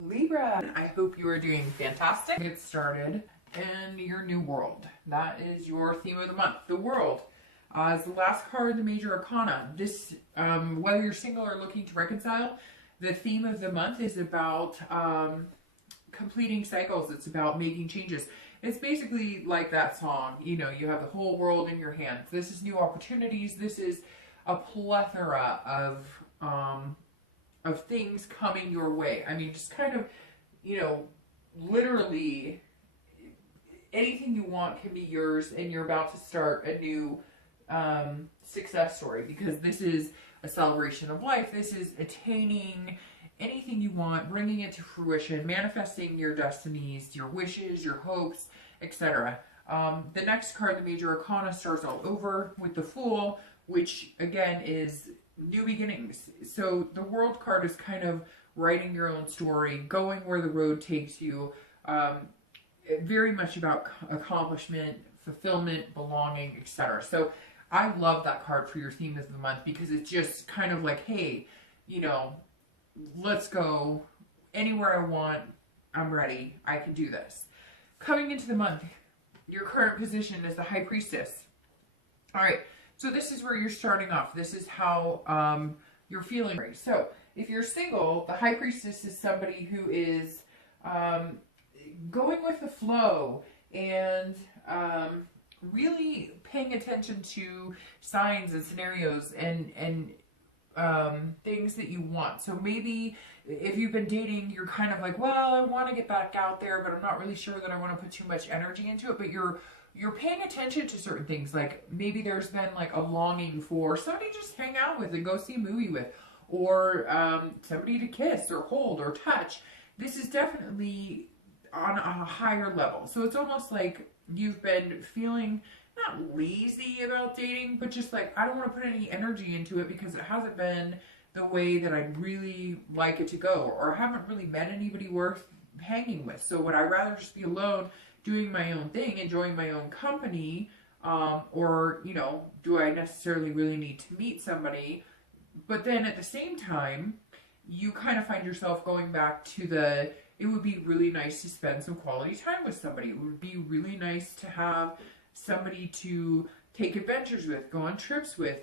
Libra, I hope you are doing fantastic. Get started in your new world. That is your theme of the month. The world is the last card in the major arcana. This, whether you're single or looking to reconcile, the theme of the month is about completing cycles. It's about making changes. It's basically like that song, you know, you have the whole world in your hands. This is new opportunities. This is a plethora of things coming your way. I mean, just kind of, you know, literally anything you want can be yours, and you're about to start a new success story, because this is a celebration of life. This is attaining anything you want, bringing it to fruition, manifesting your destinies, your wishes, your hopes, etc. The next card, the major arcana, starts all over with the Fool, which again is new beginnings. So the World card is kind of writing your own story, going where the road takes you, very much about accomplishment, fulfillment, belonging, etc. So I love that card for your theme of the month, because it's just kind of like, hey, you know, let's go anywhere I want. I'm ready. I can do this. Coming into the month, your current position is the High Priestess. All right. So this is where you're starting off. This is how you're feeling. So if you're single, the High Priestess is somebody who is going with the flow and really paying attention to signs and scenarios and things that you want. So maybe if you've been dating, you're kind of like, well, I want to get back out there, but I'm not really sure that I want to put too much energy into it. But you're paying attention to certain things. Like maybe there's been like a longing for somebody to just hang out with and go see a movie with, or somebody to kiss or hold or touch. This is definitely on a higher level. So it's almost like you've been feeling not lazy about dating, but just like, I don't want to put any energy into it because it hasn't been the way that I'd really like it to go, or I haven't really met anybody worth hanging with. So would I rather just be alone, doing my own thing, enjoying my own company, or, you know, do I necessarily really need to meet somebody? But then at the same time, you kind of find yourself going back to it would be really nice to spend some quality time with somebody. It would be really nice to have somebody to take adventures with, go on trips with,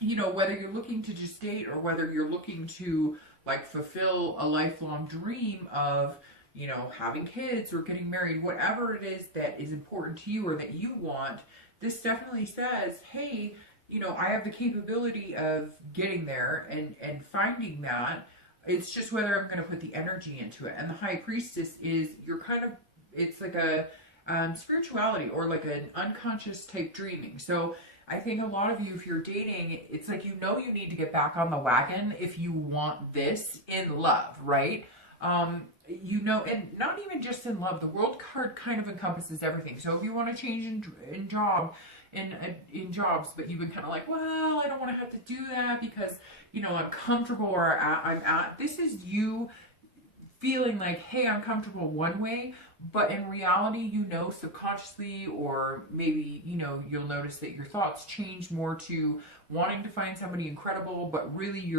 you know, whether you're looking to just date or whether you're looking to like fulfill a lifelong dream of, you know, having kids or getting married, whatever it is that is important to you or that you want. This definitely says, hey, you know, I have the capability of getting there and finding that. It's just whether I'm going to put the energy into it. And the High Priestess is, you're kind of, it's like a spirituality or like an unconscious type dreaming. So I think a lot of you, if you're dating, it's like, you know, you need to get back on the wagon if you want this in love, right? You know, and not even just in love. The World card kind of encompasses everything. So if you want to change in jobs, but you've been kind of like, well, I don't want to have to do that because, you know, I'm comfortable or this is you feeling like, hey, I'm comfortable one way, but in reality, you know, subconsciously, or maybe, you know, you'll notice that your thoughts change more to wanting to find somebody incredible, but really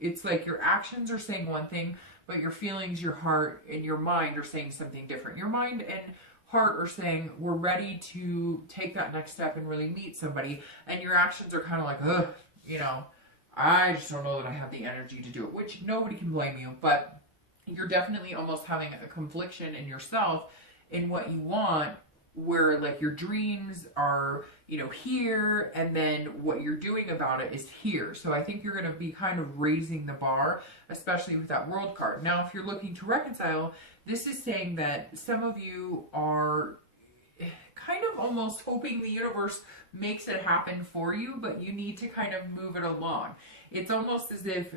it's like your actions are saying one thing, but your feelings, your heart, and your mind are saying something different. Your mind and heart are saying, we're ready to take that next step and really meet somebody, and your actions are kind of like, ugh, you know, I just don't know that I have the energy to do it, which nobody can blame you, but you're definitely almost having a confliction in yourself in what you want, where like your dreams are, you know, here, and then what you're doing about it is here. So I think you're going to be kind of raising the bar, especially with that World card. Now, if you're looking to reconcile, this is saying that some of you are kind of almost hoping the universe makes it happen for you, but you need to kind of move it along. It's almost as if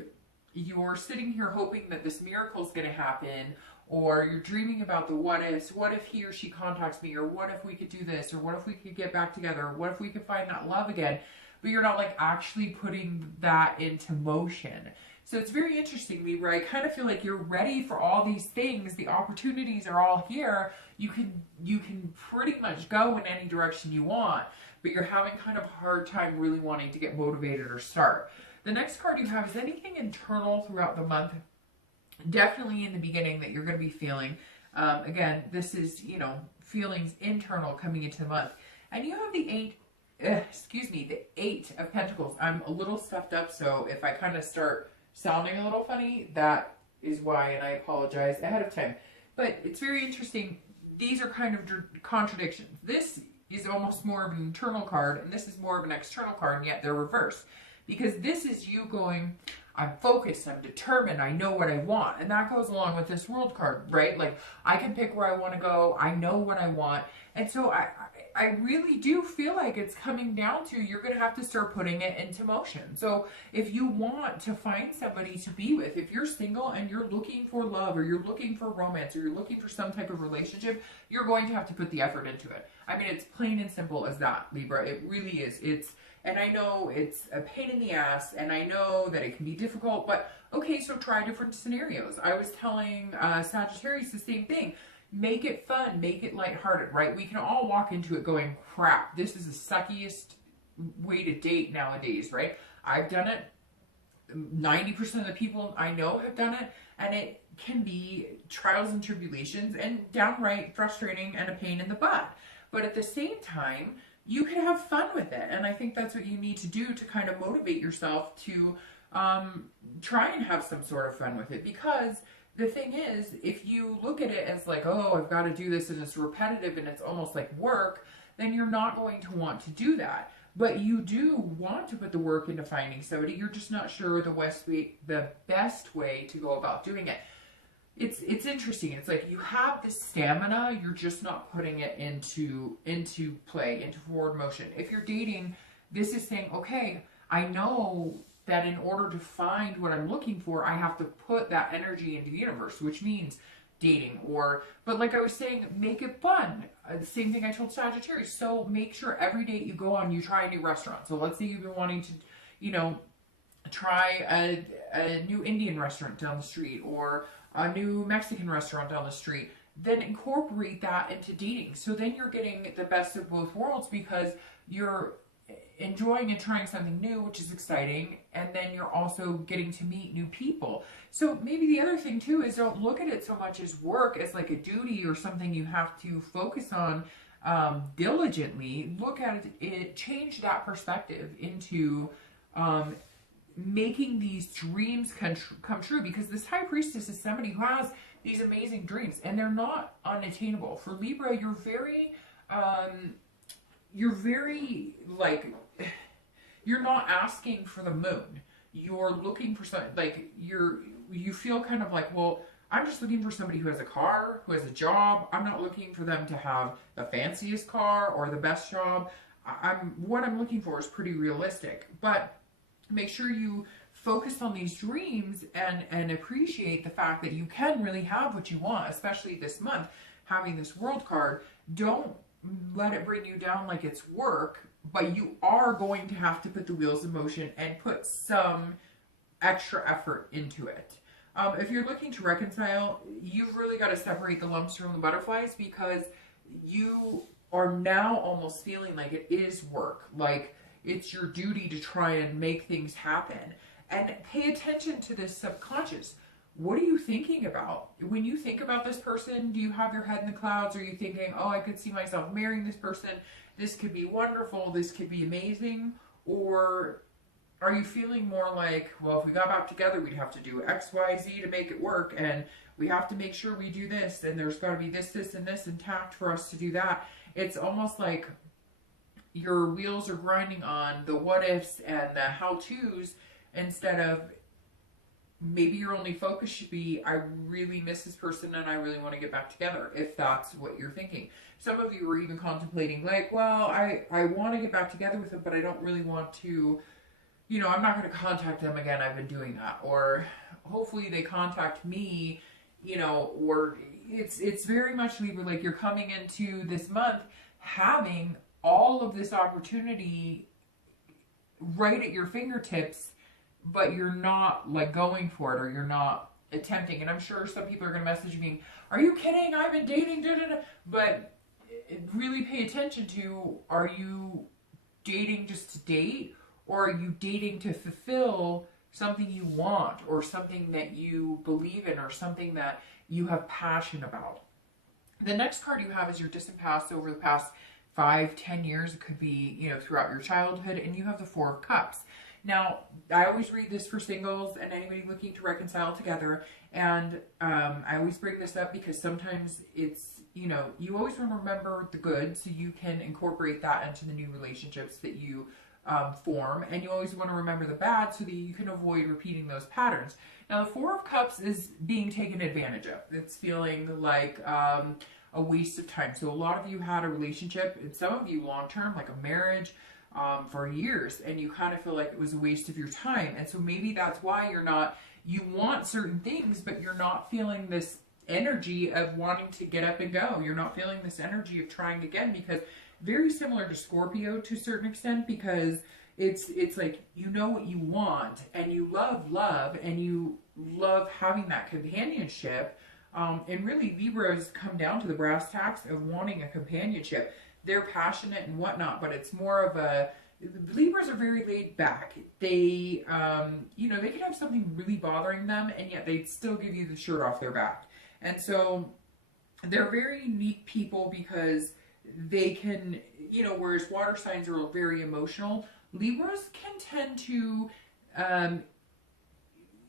you're sitting here hoping that this miracle is going to happen, or you're dreaming about the what ifs. What if he or she contacts me, or what if we could do this, or what if we could get back together, or what if we could find that love again? But you're not like actually putting that into motion. So it's very interesting, Libra. I kind of feel like you're ready for all these things. The opportunities are all here. You can pretty much go in any direction you want, but you're having kind of a hard time really wanting to get motivated or start. The next card you have is anything internal throughout the month definitely in the beginning that you're going to be feeling. Again, this is, you know, feelings internal coming into the month. And you have the the 8 of Pentacles. I'm a little stuffed up, so if I kind of start sounding a little funny, that is why, and I apologize ahead of time. But it's very interesting. These are kind of contradictions. This is almost more of an internal card, and this is more of an external card, and yet they're reversed. Because this is you going, I'm focused, I'm determined, I know what I want. And that goes along with this World card, right? Like, I can pick where I want to go, I know what I want. And so I really do feel like it's coming down to, you're going to have to start putting it into motion. So if you want to find somebody to be with, if you're single and you're looking for love, or you're looking for romance, or you're looking for some type of relationship, you're going to have to put the effort into it. I mean, it's plain and simple as that, Libra. It really is. And I know it's a pain in the ass, and I know that it can be difficult, but okay, so try different scenarios. I was telling Sagittarius the same thing. Make it fun, make it lighthearted, right? We can all walk into it going, crap, this is the suckiest way to date nowadays, right? I've done it. 90% of the people I know have done it, and it can be trials and tribulations and downright frustrating and a pain in the butt. But at the same time, you can have fun with it. And I think that's what you need to do to kind of motivate yourself to try and have some sort of fun with it. Because the thing is, if you look at it as like, oh, I've got to do this and it's repetitive and it's almost like work, then you're not going to want to do that. But you do want to put the work into finding somebody. You're just not sure the best way to go about doing it. It's interesting. It's like you have this stamina, you're just not putting it into play, into forward motion. If you're dating, this is saying, okay, I know that in order to find what I'm looking for, I have to put that energy into the universe, which means dating, but like I was saying, make it fun. The same thing I told Sagittarius. So make sure every date you go on, you try a new restaurant. So let's say you've been wanting to, you know, try a new Indian restaurant down the street, or a new Mexican restaurant down the street. Then incorporate that into dating. So then you're getting the best of both worlds, because you're enjoying and trying something new, which is exciting, and then you're also getting to meet new people. So maybe the other thing too is, don't look at it so much as work, as like a duty or something you have to focus on diligently. Look at it, change that perspective into making these dreams come true, because this High Priestess is somebody who has these amazing dreams, and they're not unattainable. For Libra, you're very like, you're not asking for the moon. You're looking for something, like you feel kind of like, well, I'm just looking for somebody who has a car, who has a job. I'm not looking for them to have the fanciest car or the best job. What I'm looking for is pretty realistic. But make sure you focus on these dreams and appreciate the fact that you can really have what you want, especially this month, having this World card. Don't let it bring you down like it's work, but you are going to have to put the wheels in motion and put some extra effort into it. If you're looking to reconcile, you've really got to separate the lumps from the butterflies, because you are now almost feeling like it is work, like it's your duty to try and make things happen. And pay attention to this subconscious. What are you thinking about? When you think about this person, do you have your head in the clouds? Are you thinking, oh, I could see myself marrying this person, this could be wonderful, this could be amazing? Or are you feeling more like, well, if we got back together, we'd have to do X, Y, Z to make it work, and we have to make sure we do this, and there's got to be this, and this intact for us to do that. It's almost like your wheels are grinding on the what ifs and the how-tos, instead of maybe your only focus should be, I really miss this person and I really want to get back together, if that's what you're thinking. Some of you are even contemplating like, well, I want to get back together with them, but I don't really want to, you know, I'm not going to contact them again. I've been doing that. Or hopefully they contact me, you know, or it's very much like you're coming into this month having all of this opportunity right at your fingertips, but you're not like going for it, or you're not attempting. And I'm sure some people are going to message me, are you kidding? I've been dating, da, da, da. But really pay attention to, are you dating just to date, or are you dating to fulfill something you want, or something that you believe in, or something that you have passion about. The next card you have is your distant past over the past 5-10 years. It could be, you know, throughout your childhood, and you have the Four of Cups. Now, I always read this for singles and anybody looking to reconcile together, and I always bring this up because sometimes it's, you know, you always want to remember the good so you can incorporate that into the new relationships that you form, and you always want to remember the bad so that you can avoid repeating those patterns. Now, the Four of Cups is being taken advantage of. It's feeling like a waste of time. So a lot of you had a relationship, and some of you long-term, like a marriage, for years, and you kind of feel like it was a waste of your time. And so maybe that's why you want certain things, but you're not feeling this energy of wanting to get up and go. You're not feeling this energy of trying again, because very similar to Scorpio to a certain extent, because it's like, you know what you want, and you love love, and you love having that companionship. And really, Libras come down to the brass tacks of wanting a companionship. They're passionate and whatnot, but it's more of a, Libras are very laid back. They, you know, they can have something really bothering them, and yet they'd still give you the shirt off their back. And so they're very unique people because they can, you know, whereas water signs are very emotional, Libras can tend to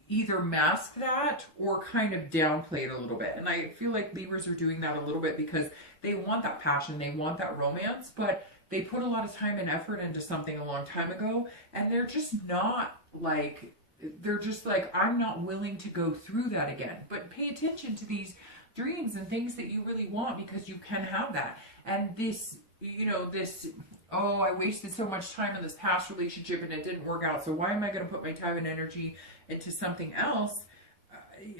either mask that or kind of downplay it a little bit. And I feel like Libras are doing that a little bit because they want that passion, they want that romance, but they put a lot of time and effort into something a long time ago, and they're just not like, they're just like, I'm not willing to go through that again. But pay attention to these dreams and things that you really want, because you can have that. And this, you know, this, oh, I wasted so much time in this past relationship and it didn't work out, so why am I going to put my time and energy into something else?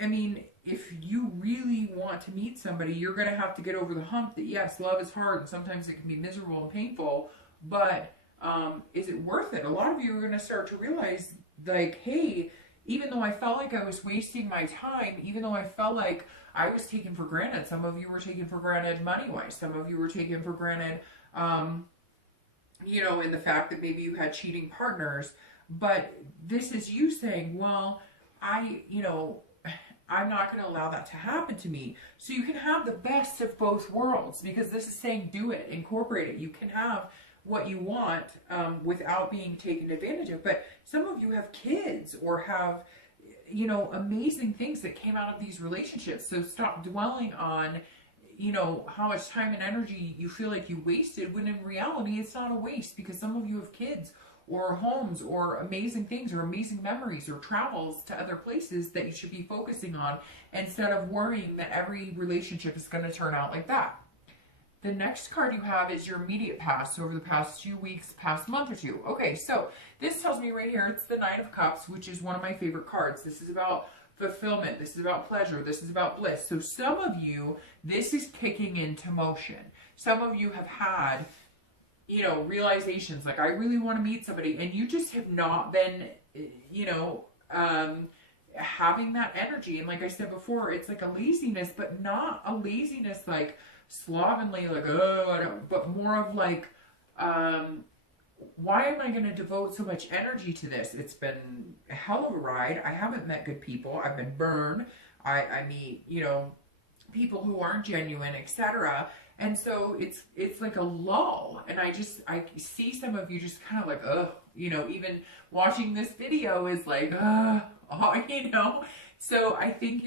I mean, if you really want to meet somebody, you're going to have to get over the hump that, yes, love is hard and sometimes it can be miserable and painful, but is it worth it? A lot of you are going to start to realize, like, hey, even though I felt like I was wasting my time, even though I felt like I was taken for granted, some of you were taken for granted money-wise, some of you were taken for granted, you know, in the fact that maybe you had cheating partners, but this is you saying, well, you know, I'm not going to allow that to happen to me. So you can have the best of both worlds, because this is saying do it, incorporate it. You can have what you want without being taken advantage of. But some of you have kids or have, you know, amazing things that came out of these relationships. So stop dwelling on, you know, how much time and energy you feel like you wasted, when in reality it's not a waste, because some of you have kids or homes or amazing things or amazing memories or travels to other places that you should be focusing on, instead of worrying that every relationship is going to turn out like that. The next card you have is your immediate past, over the past few weeks, past month or two. Okay, so this tells me right here, it's the Knight of Cups, which is one of my favorite cards. This is about fulfillment. This is about pleasure. This is about bliss. So some of you, this is kicking into motion. Some of you have had, you know, realizations like, I really want to meet somebody, and you just have not been, you know, having that energy. And like I said before, it's like a laziness, but not a laziness like slovenly, like, oh, I don't, but more of like, why am I going to devote so much energy to this? It's been a hell of a ride. I haven't met good people. I've been burned. I meet, you know, people who aren't genuine, etc. And so it's like a lull. And I see some of you just kind of like, ugh, you know, even watching this video is like, oh, you know. So I think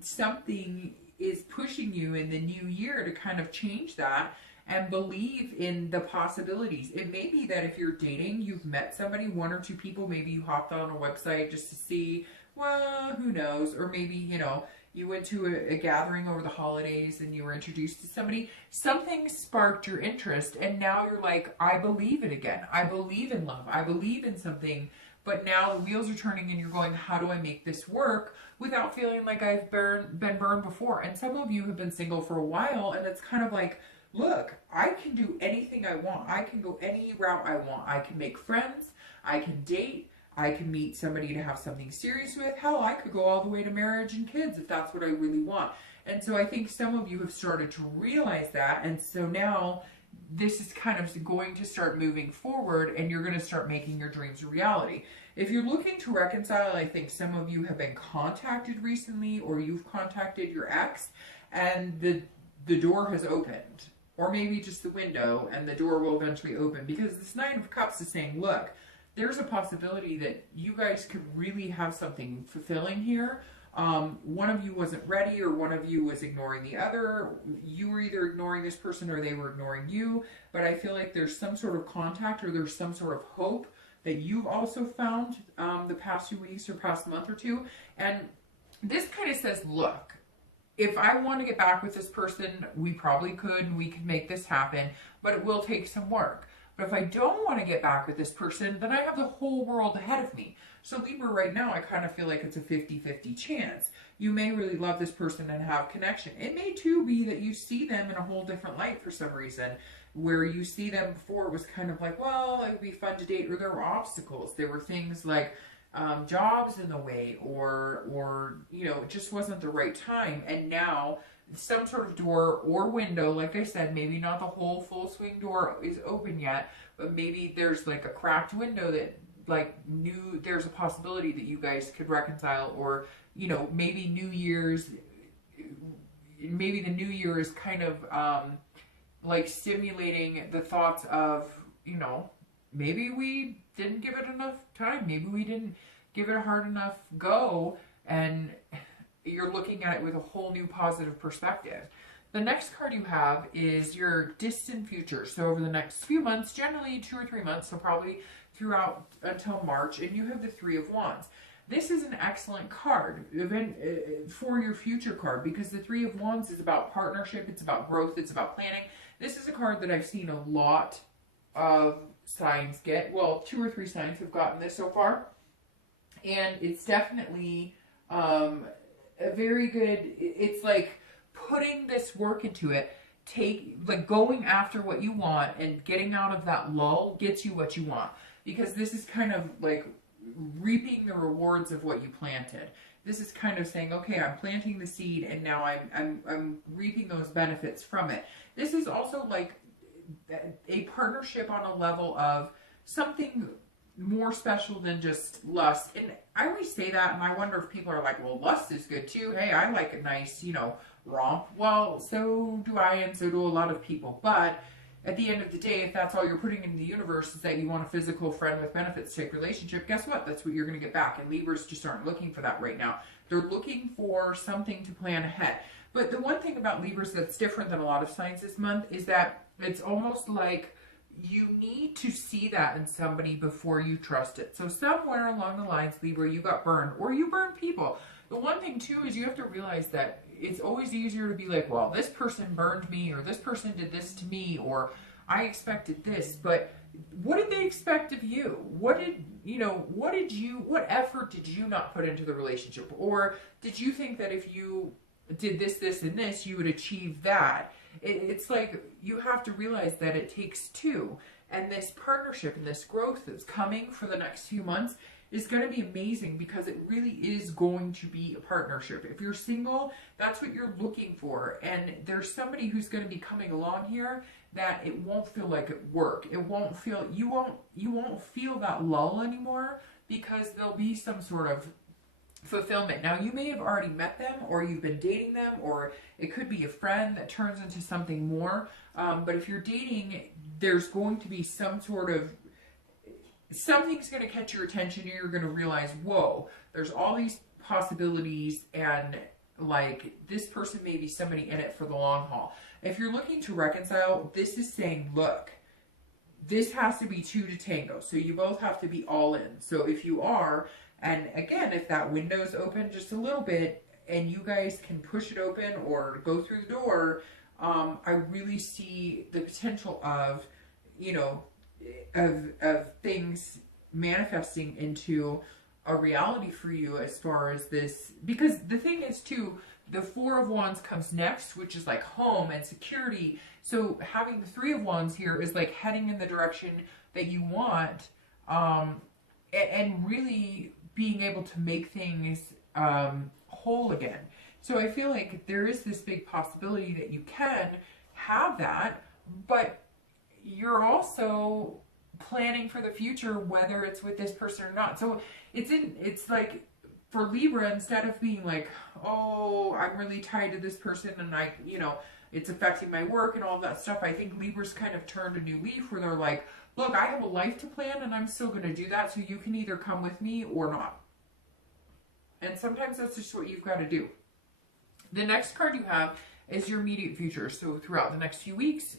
something is pushing you in the new year to kind of change that and believe in the possibilities. It may be that if you're dating, you've met somebody, one or two people, maybe you hopped on a website just to see, well, who knows, or maybe, you know, you went to a gathering over the holidays and you were introduced to somebody, something sparked your interest, and now you're like, I believe it again. I believe in love. I believe in something. But now the wheels are turning and you're going, how do I make this work without feeling like I've been burned before? And some of you have been single for a while, and it's kind of like, look, I can do anything I want. I can go any route I want. I can make friends. I can date. I can meet somebody to have something serious with. Hell, I could go all the way to marriage and kids if that's what I really want. And so I think some of you have started to realize that. And so now this is kind of going to start moving forward, and you're going to start making your dreams a reality. If you're looking to reconcile, I think some of you have been contacted recently, or you've contacted your ex and the door has opened, or maybe just the window, and the door will eventually open, because this Nine of Cups is saying, look, there's a possibility that you guys could really have something fulfilling here. One of you wasn't ready, or one of you was ignoring the other. You were either ignoring this person or they were ignoring you. But I feel like there's some sort of contact, or there's some sort of hope that you've also found the past few weeks or past month or two. And this kind of says, look, if I want to get back with this person, we probably could. We could make this happen, but it will take some work. But if I don't want to get back with this person, then I have the whole world ahead of me. So Libra, right now, I kind of feel like it's a 50-50 chance. You may really love this person and have connection. It may too be that you see them in a whole different light for some reason, where you see them before it was kind of like, well, it would be fun to date, or there were obstacles. There were things like jobs in the way, or you know, it just wasn't the right time. And now some sort of door or window, like I said, maybe not the whole full swing door is open yet, but maybe there's like a cracked window that like there's a possibility that you guys could reconcile. Or, you know, maybe maybe the new year is kind of like stimulating the thoughts of, you know, maybe we didn't give it enough time, maybe we didn't give it a hard enough go, and you're looking at it with a whole new positive perspective. The next card you have is your distant future. So over the next few months, generally 2 or 3 months, so probably throughout until March, and you have the Three of Wands. This is an excellent card for your future card, because the Three of Wands is about partnership, it's about growth, it's about planning. This is a card that I've seen a lot of signs get. Well, 2 or 3 signs have gotten this so far, and it's definitely a very good, it's like putting this work into it, like going after what you want and getting out of that lull gets you what you want, because this is kind of like reaping the rewards of what you planted. This is kind of saying, okay, I'm planting the seed and now I'm reaping those benefits from it. This is also like a partnership on a level of something more special than just lust. And I always say that, and I wonder if people are like, well, lust is good too. Hey, I like a nice, you know, romp. Well, so do I, and so do a lot of people. But at the end of the day, if that's all you're putting into the universe is that you want a physical friend with benefits type relationship, guess what? That's what you're going to get back. And Libras just aren't looking for that right now. They're looking for something to plan ahead. But the one thing about Libras that's different than a lot of signs this month is that it's almost like you need to see that in somebody before you trust it. So somewhere along the lines, Libra, you got burned, or you burned people. The one thing too is you have to realize that it's always easier to be like, well, this person burned me, or this person did this to me, or I expected this, but what did they expect of you? What effort did you not put into the relationship? Or did you think that if you did this, this, and this, you would achieve that? It's like you have to realize that it takes two. And this partnership and this growth that's coming for the next few months is going to be amazing, because it really is going to be a partnership. If you're single, that's what you're looking for. And there's somebody who's going to be coming along here that it won't feel like it work. It won't feel, you won't feel that lull anymore, because there'll be some sort of fulfillment. Now, you may have already met them, or you've been dating them, or it could be a friend that turns into something more. But if you're dating, there's going to be some sort of, something's going to catch your attention, and you're going to realize, whoa, there's all these possibilities, and like this person may be somebody in it for the long haul. If you're looking to reconcile, this is saying, look, this has to be two to tango. So you both have to be all in. So if you are, and again, if that window's open just a little bit and you guys can push it open or go through the door, I really see the potential of, you know, of things manifesting into a reality for you as far as this. Because the thing is too, the Four of Wands comes next, which is like home and security. So having the Three of Wands here is like heading in the direction that you want, and really being able to make things whole again. So I feel like there is this big possibility that you can have that, but you're also planning for the future, whether it's with this person or not. So it's like for Libra, instead of being like, oh, I'm really tied to this person and I, you know, it's affecting my work and all that stuff. I think Libra's kind of turned a new leaf where they're like, look, I have a life to plan and I'm still going to do that. So you can either come with me or not. And sometimes that's just what you've got to do. The next card you have is your immediate future. So throughout the next few weeks,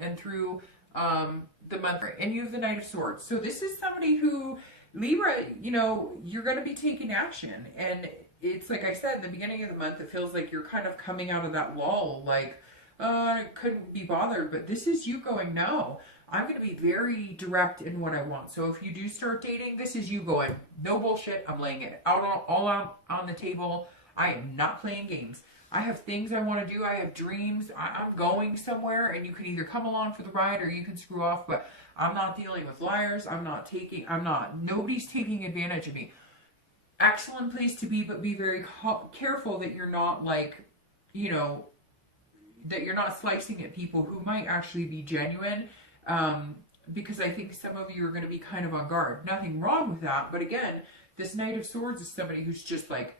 and through the month, and you have the Knight of Swords. So this is somebody who, Libra, you know, you're going to be taking action. And it's like I said, the beginning of the month, it feels like you're kind of coming out of that lull, like, I couldn't be bothered. But this is you going, no, I'm going to be very direct in what I want. So if you do start dating, this is you going, no bullshit. I'm laying it out all out on the table. I am not playing games. I have things I want to do. I have dreams. I'm going somewhere, and you can either come along for the ride or you can screw off. But I'm not dealing with liars. Nobody's taking advantage of me. Excellent place to be, but be very careful that you're not like, you know, that you're not slicing at people who might actually be genuine. Because I think some of you are going to be kind of on guard. Nothing wrong with that. But again, this Knight of Swords is somebody who's just like,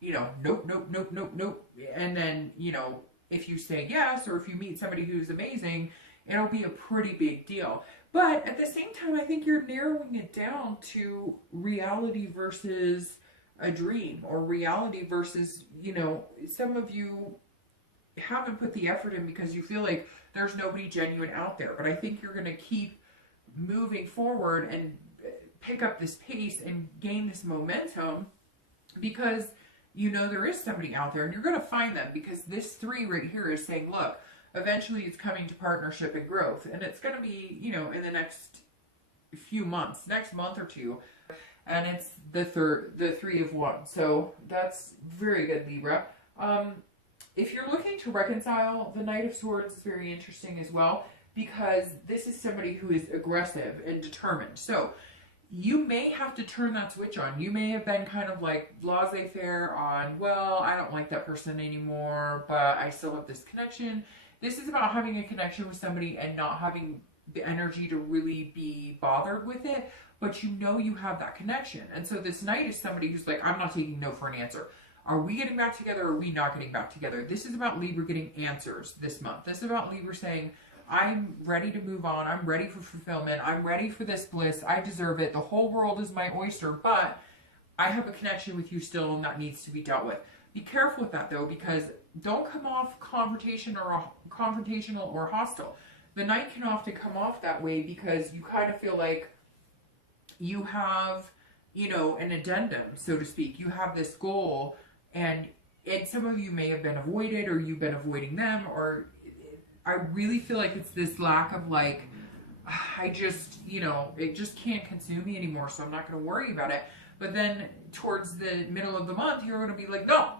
you know, nope, nope, nope, nope, nope. And then, you know, if you say yes, or if you meet somebody who's amazing, it'll be a pretty big deal. But at the same time, I think you're narrowing it down to reality versus a dream, or reality versus, you know, some of you haven't put the effort in because you feel like there's nobody genuine out there. But I think you're going to keep moving forward and pick up this pace and gain this momentum because you know there is somebody out there, and you're going to find them, because this 3 right here is saying, look, eventually it's coming to partnership and growth, and it's going to be, you know, in the next few months, next month or two, and it's the 3 of Wands. So that's very good, Libra. If you're looking to reconcile, the Knight of Swords is very interesting as well, because this is somebody who is aggressive and determined. So you may have to turn that switch on. You may have been kind of like laissez-faire on, well, I don't like that person anymore, but I still have this connection. This is about having a connection with somebody and not having the energy to really be bothered with it, but you know you have that connection. And so this Knight is somebody who's like, I'm not taking no for an answer. Are we getting back together, or are we not getting back together? This is about Libra getting answers this month. This is about Libra saying, I'm ready to move on. I'm ready for fulfillment. I'm ready for this bliss. I deserve it. The whole world is my oyster, but I have a connection with you still, and that needs to be dealt with. Be careful with that, though, because don't come off confrontational or hostile. The Knight can often come off that way because you kind of feel like you have, you know, an addendum, so to speak. You have this goal, and some of you may have been avoided, or you've been avoiding them, or I really feel like it's this lack of like, I just, you know, it just can't consume me anymore, so I'm not going to worry about it. But then towards the middle of the month, you're going to be like, no,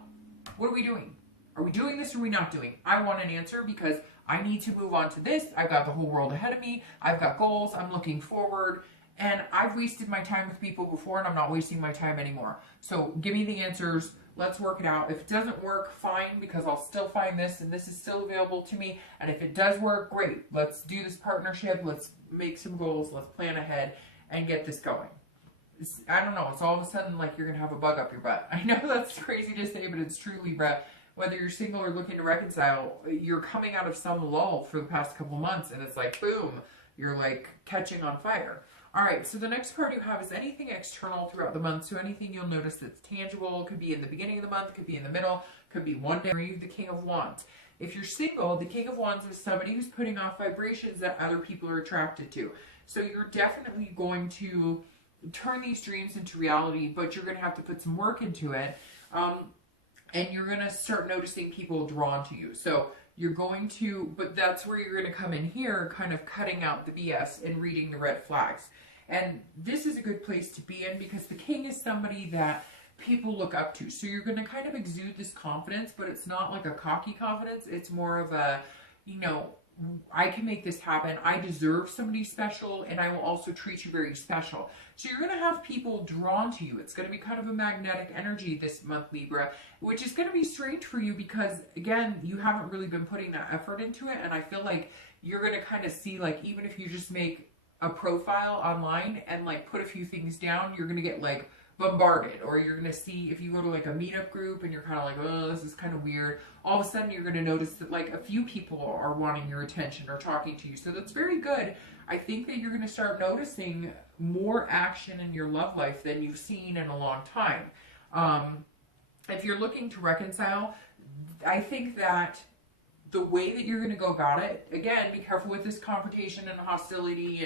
what are we doing? Are we doing this or are we not doing? I want an answer because I need to move on to this. I've got the whole world ahead of me. I've got goals. I'm looking forward. And I've wasted my time with people before, and I'm not wasting my time anymore. So give me the answers. Let's work it out. If it doesn't work, fine, because I'll still find this, and this is still available to me. And if it does work, great. Let's do this partnership. Let's make some goals. Let's plan ahead and get this going. I don't know. It's all of a sudden like you're going to have a bug up your butt. I know that's crazy to say, but it's true, Libra. Whether you're single or looking to reconcile, you're coming out of some lull for the past couple months, and it's like, boom, you're like catching on fire. All right, so the next card you have is anything external throughout the month. So anything you'll notice that's tangible. Could be in the beginning of the month, could be in the middle, could be one day. Or you have the King of Wands. If you're single, the King of Wands is somebody who's putting off vibrations that other people are attracted to. So you're definitely going to turn these dreams into reality, but you're going to have to put some work into it. And you're going to start noticing people drawn to you. So you're going to, but that's where you're going to come in here, kind of cutting out the BS and reading the red flags. And this is a good place to be in because the King is somebody that people look up to. So you're going to kind of exude this confidence, but it's not like a cocky confidence. It's more of a, you know, I can make this happen. I deserve somebody special, and I will also treat you very special. So you're going to have people drawn to you. It's going to be kind of a magnetic energy this month, Libra, which is going to be strange for you because, again, you haven't really been putting that effort into it. And I feel like you're going to kind of see, like, even if you just make a profile online and like put a few things down, you're going to get like bombarded, or you're going to see, if you go to like a meetup group and you're kind of like, oh, this is kind of weird, all of a sudden you're going to notice that like a few people are wanting your attention or talking to you. So that's very good. I think that you're going to start noticing more action in your love life than you've seen in a long time. If you're looking to reconcile, I think that the way that you're going to go about it, again, be careful with this confrontation and hostility,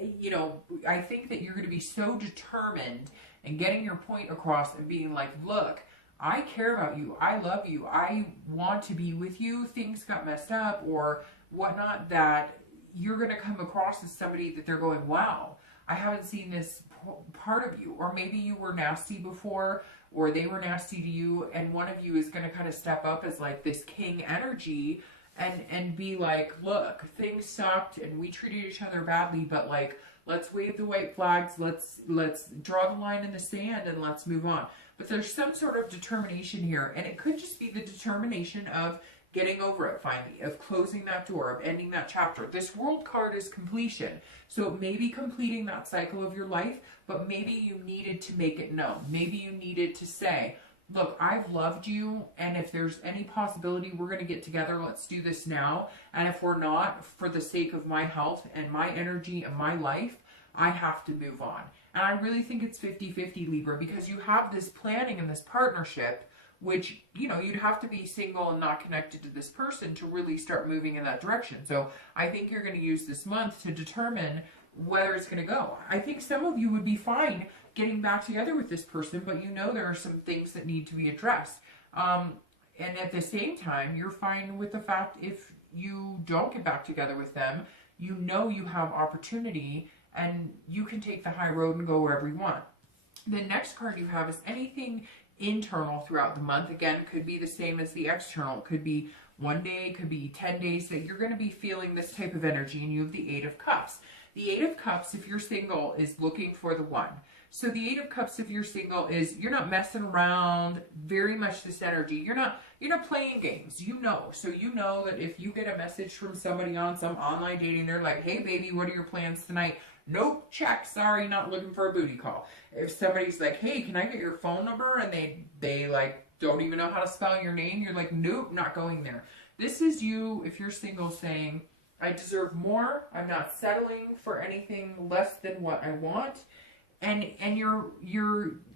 and you know, I think that you're going to be so determined in getting your point across and being like, look, I care about you, I love you, I want to be with you, things got messed up or whatnot, that you're going to come across as somebody that they're going, wow, I haven't seen this part of you. Or maybe you were nasty before, or they were nasty to you, and one of you is going to kind of step up as like this king energy and be like, look, things sucked and we treated each other badly, but like, let's wave the white flags, let's draw the line in the sand and let's move on. But there's some sort of determination here, and it could just be the determination of getting over it finally, of closing that door, of ending that chapter. This World card is completion. So it may be completing that cycle of your life, but maybe you needed to make it known. Maybe you needed to say, look, I've loved you, and if there's any possibility we're going to get together, let's do this now. And if we're not, for the sake of my health and my energy and my life, I have to move on. And I really think it's 50-50, Libra, because you have this planning and this partnership, which, you know, you'd have to be single and not connected to this person to really start moving in that direction. So I think you're going to use this month to determine whether it's going to go. I think some of you would be fine getting back together with this person, but you know there are some things that need to be addressed. And at the same time, you're fine with the fact if you don't get back together with them, you know you have opportunity and you can take the high road and go wherever you want. The next card you have is anything internal throughout the month. Again, could be the same as the external. It could be one day, it could be 10 days that you're going to be feeling this type of energy, and you have the 8 of Cups. The 8 of Cups, if you're single, is looking for the one. So the 8 of Cups, if you're single, is you're not messing around, very much this energy. You're not playing games, you know. So you know that if you get a message from somebody on some online dating, they're like, hey baby, what are your plans tonight? Nope, check, sorry, not looking for a booty call. If somebody's like, hey, can I get your phone number? And they like don't even know how to spell your name, you're like, nope, not going there. This is you, if you're single, saying, I deserve more, I'm not settling for anything less than what I want. And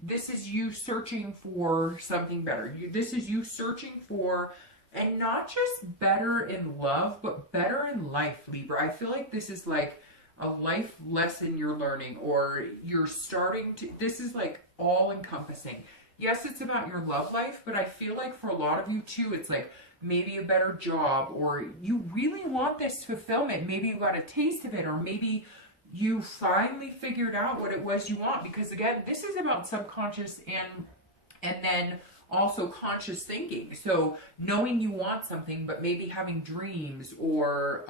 this is you searching for something better. This is you searching for, and not just better in love, but better in life, Libra. I feel like this is like a life lesson you're learning, or you're starting to, this is like all encompassing. Yes, it's about your love life, but I feel like for a lot of you too, it's like maybe a better job, or you really want this fulfillment. Maybe you got a taste of it, or maybe you finally figured out what it was you want. Because again, this is about subconscious and then also conscious thinking. So knowing you want something, but maybe having dreams, or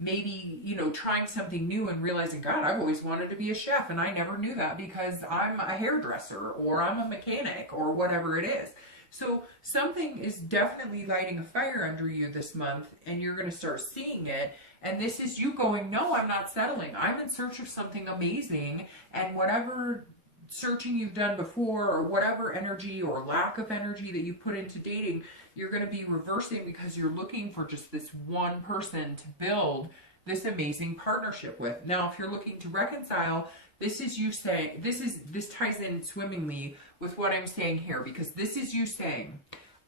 maybe, you know, trying something new and realizing, God, I've always wanted to be a chef and I never knew that because I'm a hairdresser or I'm a mechanic or whatever it is. So something is definitely lighting a fire under you this month, and you're going to start seeing it. And this is you going, no, I'm not settling. I'm in search of something amazing, and whatever searching you've done before, or whatever energy or lack of energy that you put into dating, you're going to be reversing, because you're looking for just this one person to build this amazing partnership with. Now, if you're looking to reconcile, this is you saying, this ties in swimmingly with what I'm saying here, because this is you saying,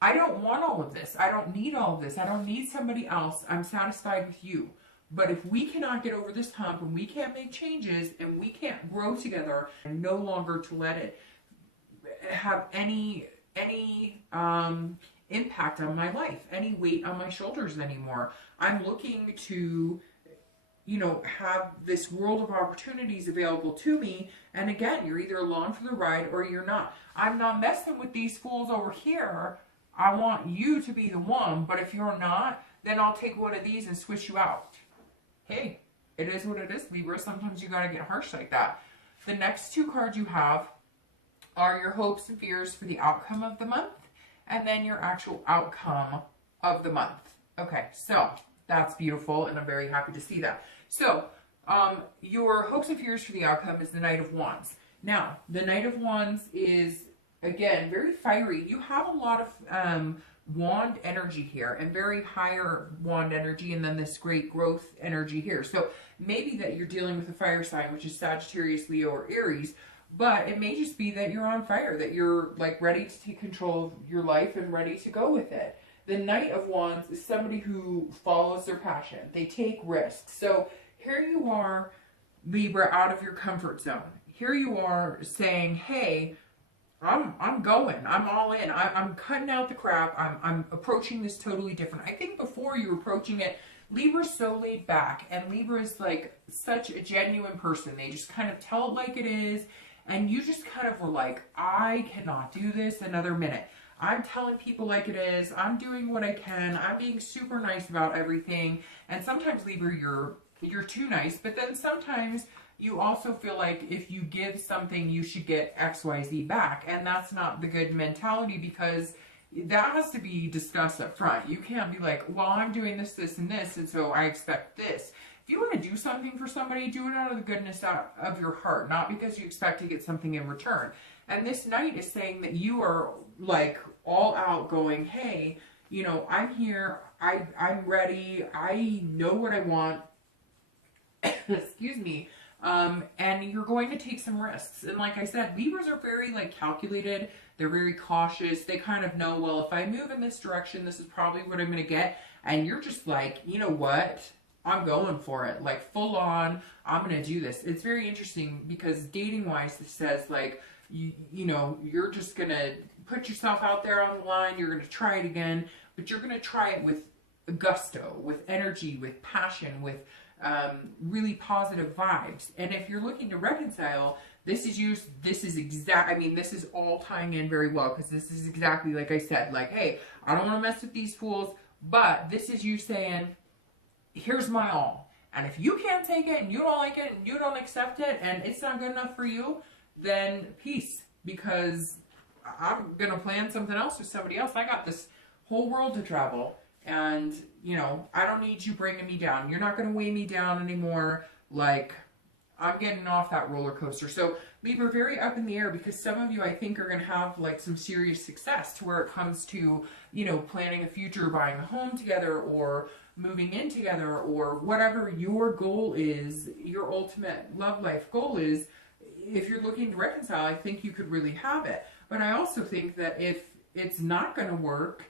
I don't want all of this. I don't need all of this. I don't need somebody else. I'm satisfied with you. But if we cannot get over this hump, and we can't make changes, and we can't grow together, and no longer to let it have any impact on my life, any weight on my shoulders anymore. I'm looking to, you know, have this world of opportunities available to me. And again, you're either along for the ride or you're not. I'm not messing with these fools over here. I want you to be the one, but if you're not, then I'll take one of these and switch you out. Hey, it is what it is, Libra. Sometimes you got to get harsh like that. The next two cards you have are your hopes and fears for the outcome of the month, and then your actual outcome of the month. Okay, so that's beautiful, and I'm very happy to see that. So Your hopes and fears for the outcome is the Knight of Wands. Now, the Knight of Wands is, again, very fiery. You have a lot of wand energy here, and very higher wand energy, and then this great growth energy here. So maybe that you're dealing with a fire sign, which is Sagittarius, Leo, or Aries, but it may just be that you're on fire, that you're like ready to take control of your life and ready to go with it. The Knight of Wands is somebody who follows their passion. They take risks. So here you are, Libra, out of your comfort zone. Here you are saying, hey, I'm going. I'm all in. I'm cutting out the crap. I'm approaching this totally different. I think before you were approaching it, Libra's so laid back, and Libra is like such a genuine person. They just kind of tell it like it is, and you just kind of were like, I cannot do this another minute. I'm telling people like it is. I'm doing what I can. I'm being super nice about everything. And sometimes, Libra, you're too nice, but then sometimes you also feel like if you give something, you should get XYZ back. And that's not the good mentality, because that has to be discussed up front. You can't be like, well, I'm doing this, this, and this, and so I expect this. If you want to do something for somebody, do it out of the goodness of your heart, not because you expect to get something in return. And this Knight is saying that you are like all out going, hey, you know, I'm here, I'm ready, I know what I want, excuse me, and you're going to take some risks. And like I said, Libras are very like calculated, they're very cautious, they kind of know, well, if I move in this direction, this is probably what I'm going to get. And you're just like, you know what, I'm going for it, like full on, I'm going to do this. It's very interesting because dating wise, this says like, you know, you're just going to put yourself out there on the line, you're going to try it again, but you're going to try it with gusto, with energy, with passion, with really positive vibes. And if you're looking to reconcile, this is all tying in very well, because this is exactly like I said, like, hey, I don't want to mess with these fools, but this is you saying, here's my all. And if you can't take it and you don't like it and you don't accept it and it's not good enough for you, then peace, because I'm going to plan something else with somebody else. I got this whole world to travel, and, you know, I don't need you bringing me down. You're not going to weigh me down anymore. Like, I'm getting off that roller coaster. So Libra, very up in the air, because some of you, I think, are going to have like some serious success to where it comes to, you know, planning a future, buying a home together, or moving in together, or whatever your goal is, your ultimate love life goal is. If you're looking to reconcile, I think you could really have it. But I also think that if it's not going to work,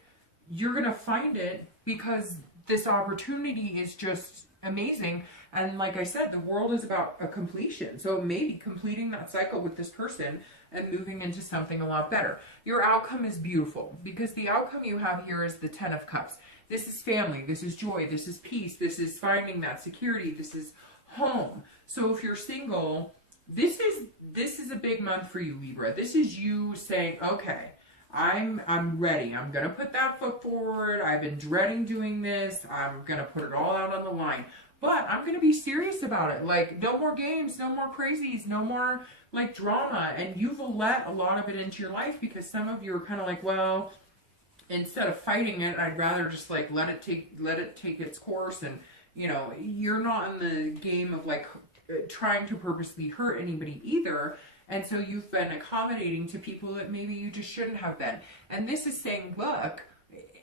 you're going to find it, because this opportunity is just amazing. And like I said, the world is about a completion. So maybe completing that cycle with this person and moving into something a lot better. Your outcome is beautiful, because the outcome you have here is the Ten of Cups. This is family, this is joy, this is peace, this is finding that security, this is home. So if you're single, this is a big month for you, Libra. This is you saying, okay, I'm ready. I'm going to put that foot forward. I've been dreading doing this. I'm going to put it all out on the line. But I'm going to be serious about it. Like, no more games, no more crazies, no more, like, drama. And you've let a lot of it into your life, because some of you are kind of like, well, instead of fighting it, I'd rather just, like, let it take its course. And, you know, you're not in the game of, like, trying to purposely hurt anybody either. And so you've been accommodating to people that maybe you just shouldn't have been. And this is saying, look,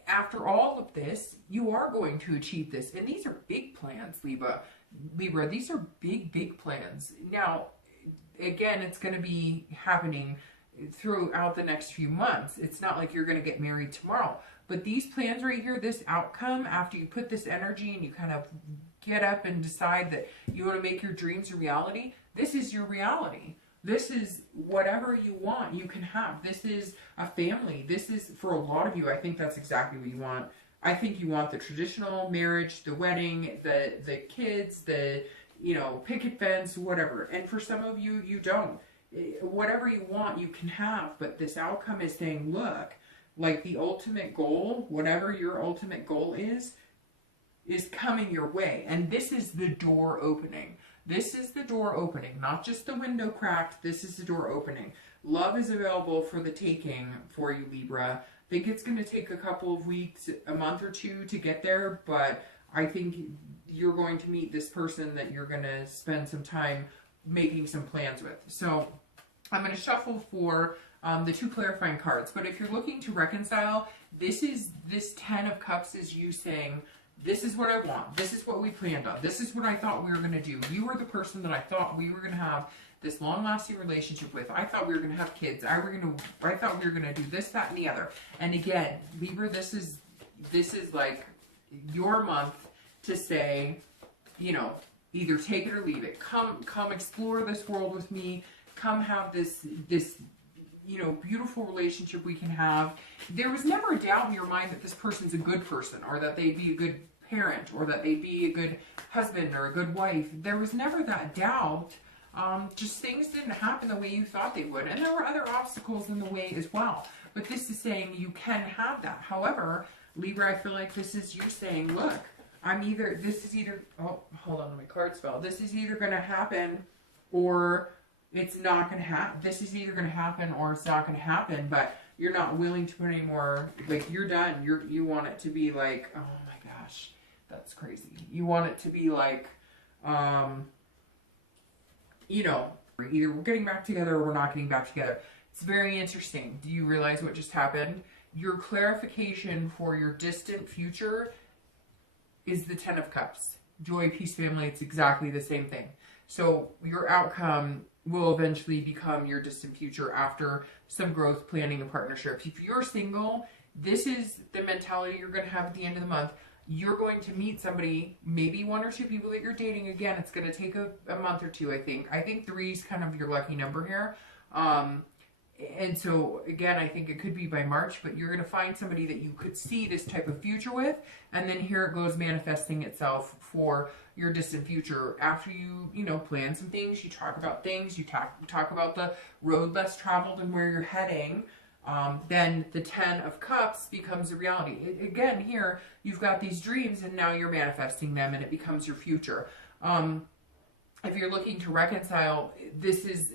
after all of this, you are going to achieve this. And these are big plans, Libra. These are big, big plans. Now, again, it's going to be happening throughout the next few months. It's not like you're going to get married tomorrow. But these plans right here, this outcome, after you put this energy and you kind of get up and decide that you want to make your dreams a reality, this is your reality. This is whatever you want, you can have. This is a family. This is, for a lot of you, I think that's exactly what you want. I think you want the traditional marriage, the wedding, the kids, the, you know, picket fence, whatever. And for some of you, you don't. Whatever you want, you can have. But this outcome is saying, look, like the ultimate goal, whatever your ultimate goal is coming your way. And this is the door opening. This is the door opening, not just the window cracked. This is the door opening. Love is available for the taking for you, Libra. I think it's going to take a couple of weeks, a month or two to get there, but I think you're going to meet this person that you're going to spend some time making some plans with. So I'm going to shuffle for the 2 clarifying cards. But if you're looking to reconcile, this 10 of Cups is you saying, this is what I want. This is what we planned on. This is what I thought we were going to do. You were the person that I thought we were going to have this long-lasting relationship with. I thought we were going to have kids. I thought we were going to do this, that, and the other. And again, Libra, this is like your month to say, you know, either take it or leave it. Come explore this world with me. Come have this, you know, beautiful relationship we can have. There was never a doubt in your mind that this person's a good person, or that they'd be a good parent, or that they'd be a good husband or a good wife. There was never that doubt. Just things didn't happen the way you thought they would. And there were other obstacles in the way as well. But this is saying you can have that. However, Libra, I feel like this is you saying, look, this is either, oh, hold on, my cards fell. This is either going to happen or it's not going to happen. This is either going to happen or it's not going to happen, but you're not willing to put any more, like, you're done. You want it to be like, oh my gosh, that's crazy. You want it to be like, you know, either we're getting back together or we're not getting back together. It's very interesting. Do you realize what just happened? Your clarification for your distant future is the 10 of Cups. Joy, peace, family, it's exactly the same thing. So your outcome will eventually become your distant future after some growth, planning, and partnerships. If you're single, this is the mentality you're going to have at the end of the month. You're going to meet somebody, maybe 1 or 2 people that you're dating. Again, it's going to take a month or 2, I think. I think 3 is kind of your lucky number here. And so, again, I think it could be by March, but you're going to find somebody that you could see this type of future with. And then here it goes manifesting itself for your distant future. After you know, plan some things, you talk about things, you talk about the road less traveled and where you're heading. Then the 10 of Cups becomes a reality. Again, here, you've got these dreams and now you're manifesting them and it becomes your future. If you're looking to reconcile, this is,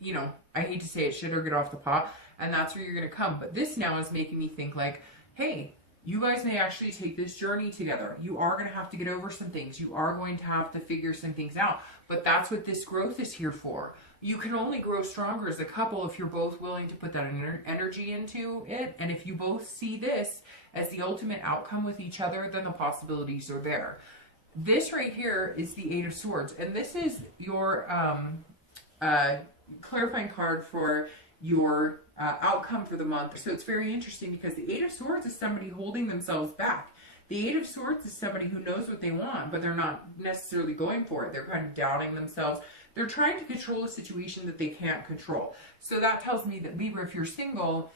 you know, I hate to say it, shit or get off the pot, and that's where you're going to come. But this now is making me think like, hey, you guys may actually take this journey together. You are going to have to get over some things. You are going to have to figure some things out. But that's what this growth is here for. You can only grow stronger as a couple if you're both willing to put that energy into it. And if you both see this as the ultimate outcome with each other, then the possibilities are there. This right here is the 8 of Swords. And this is your clarifying card for your outcome for the month. So it's very interesting because the 8 of Swords is somebody holding themselves back. The 8 of Swords is somebody who knows what they want, but they're not necessarily going for it. They're kind of doubting themselves. They're trying to control a situation that they can't control. So that tells me that Libra, if you're single,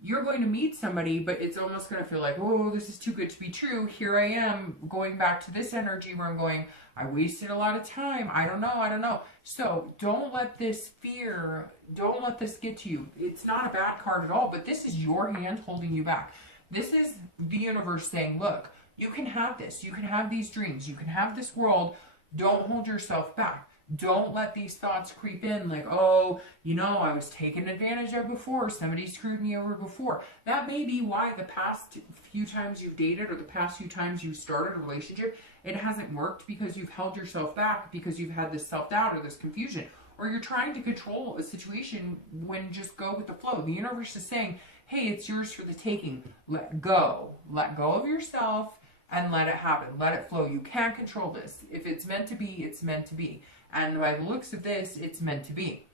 you're going to meet somebody, but it's almost going to feel like, oh, this is too good to be true. Here I am going back to this energy where I'm going, I wasted a lot of time. I don't know. So don't let this fear, don't let this get to you. It's not a bad card at all, but this is your hand holding you back. This is the universe saying, look, you can have this. You can have these dreams. You can have this world. Don't hold yourself back. Don't let these thoughts creep in like, oh, you know, I was taken advantage of before. Somebody screwed me over before. That may be why the past few times you've dated or the past few times you started a relationship, it hasn't worked because you've held yourself back, because you've had this self-doubt or this confusion, or you're trying to control a situation when just go with the flow. The universe is saying, hey, it's yours for the taking. Let go. Let go of yourself and let it happen. Let it flow. You can't control this. If it's meant to be, it's meant to be. And by the looks of this, it's meant to be.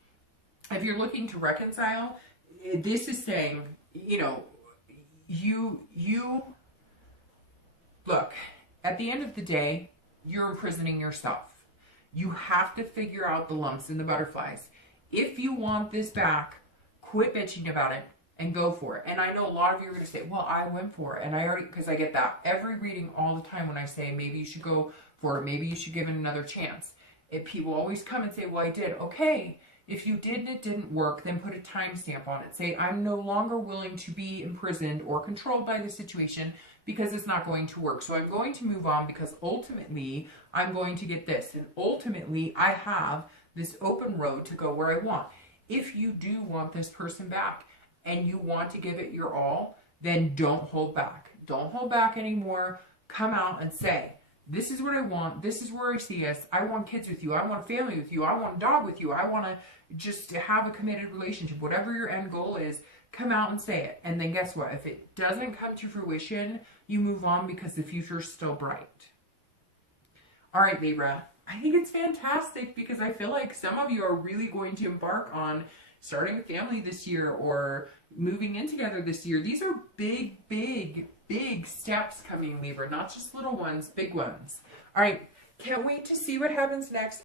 If you're looking to reconcile, this is saying, you know, you look, at the end of the day, you're imprisoning yourself. You have to figure out the lumps and the butterflies. If you want this back, quit bitching about it and go for it. And I know a lot of you are going to say, well, I went for it. And I already, because I get that every reading all the time when I say, maybe you should go for it. Maybe you should give it another chance. If people always come and say, well, I did. Okay, if you did and it didn't work, then put a timestamp on it. Say, I'm no longer willing to be imprisoned or controlled by the situation because it's not going to work. So I'm going to move on because ultimately I'm going to get this. And ultimately I have this open road to go where I want. If you do want this person back and you want to give it your all, then don't hold back. Don't hold back anymore. come out and say, this is what I want. This is where I see us. I want kids with you. I want a family with you. I want a dog with you. I want to just have a committed relationship. Whatever your end goal is, come out and say it. And then guess what? If it doesn't come to fruition, you move on because the future is still bright. All right, Libra. I think it's fantastic because I feel like some of you are really going to embark on starting a family this year or moving in together this year. These are big, big, big steps coming, Libra. Not just little ones, big ones. All right. Can't wait to see what happens next.